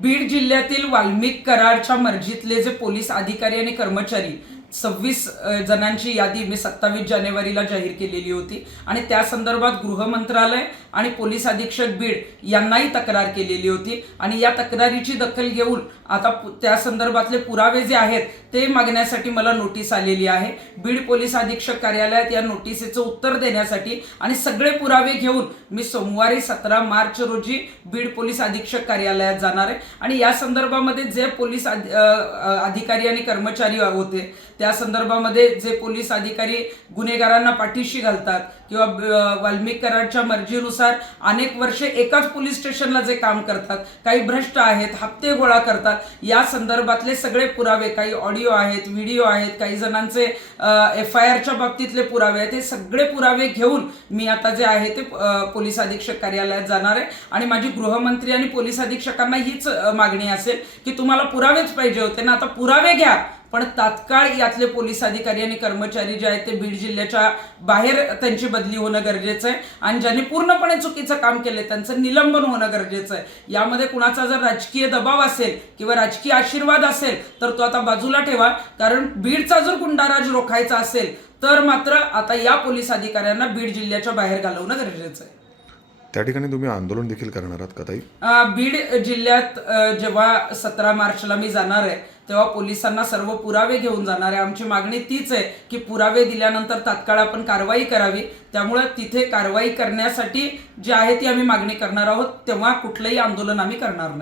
बीड जिल्ह्यातील वाल्मिक कराडच्या मर्जीतले जे पोलीस अधिकारी आणि कर्मचारी 26 जणांची यादी मी 27 जानेवारीला जाहीर केलेली होती आणि त्या संदर्भात गृह मंत्रालय आणि पोलीस अधीक्षक बीड यांनाही तक्रार केलेली होती आणि या तक्रारीची दखल घेऊन आता त्या संदर्भातले पुरावे जे आहेत ते मागण्यासाठी मला नोटीस आलेली आहे। बीड पोलीस अधीक्षक कार्यालयात या नोटीसीचं उत्तर देण्यासाठी आणि सगळे पुरावे घेऊन मी सोमवारी 17 मार्च रोजी बीड पोलीस अधीक्षक कार्यालयात जाणार आहे आणि या संदर्भामध्ये जे पोलीस अधिकारी आणि कर्मचारी होते त्या संदर्भामध्ये जे पोलीस अधिकारी गुन्हेगारांना पाठीशी घालतात किंवा वाल्मिक कराडच्या मर्जीनुसार अनेक वर्षे एकाच पोलीस स्टेशनला जे काम करतात, काही भ्रष्ट आहेत, हप्ते गोळा करतात, या संदर्भातले सगळे पुरावे, काही ऑडिओ आहेत, व्हिडिओ आहेत, काही जणांचे FIRच्या बाबतीतले पुरावे आहेत, हे सगळे पुरावे घेऊन मी आता जे आहे ते पोलीस अधीक्षक कार्यालयात जाणार आहे आणि माझी गृहमंत्री आणि पोलीस अधीक्षकांना हीच मागणी असेल की तुम्हाला पुरावेच पाहिजे होते ना, आता पुरावे घ्या पण तात्काळ यातले पोलीस अधिकारी आणि कर्मचारी जे आहेत ते बीड जिल्ह्याच्या बाहेर त्यांची बदली होणं गरजेचं आहे आणि ज्यांनी पूर्णपणे चुकीचं काम केले त्यांचं निलंबन होणं गरजेचं आहे। यामध्ये कुणाचा जर राजकीय दबाव असेल किंवा राजकीय आशीर्वाद असेल तर तो आता बाजूला ठेवा, कारण बीडचा जर गुंडाराज रोखायचा असेल तर मात्र आता या पोलीस अधिकाऱ्यांना बीड जिल्ह्याच्या बाहेर घालवणं गरजेचं आहे। त्या ठिकाणी तुम्ही आंदोलन देखील करणार आहात का ताई? बीड जिल्ह्यात जेव्हा 17 मार्चला मी जाणार आहे तेव्हा पोलिसांना सर्व पुरावे घेऊन जाणार आहे। आमची मागणी तीच आहे की पुरावे दिल्यानंतर तात्काळ आपण कारवाई करावी, त्यामुळे तिथे कारवाई करण्यासाठी जी आहे ती आम्ही मागणी करणार आहोत, तेव्हा कुठलंही आंदोलन आम्ही करणार नाही।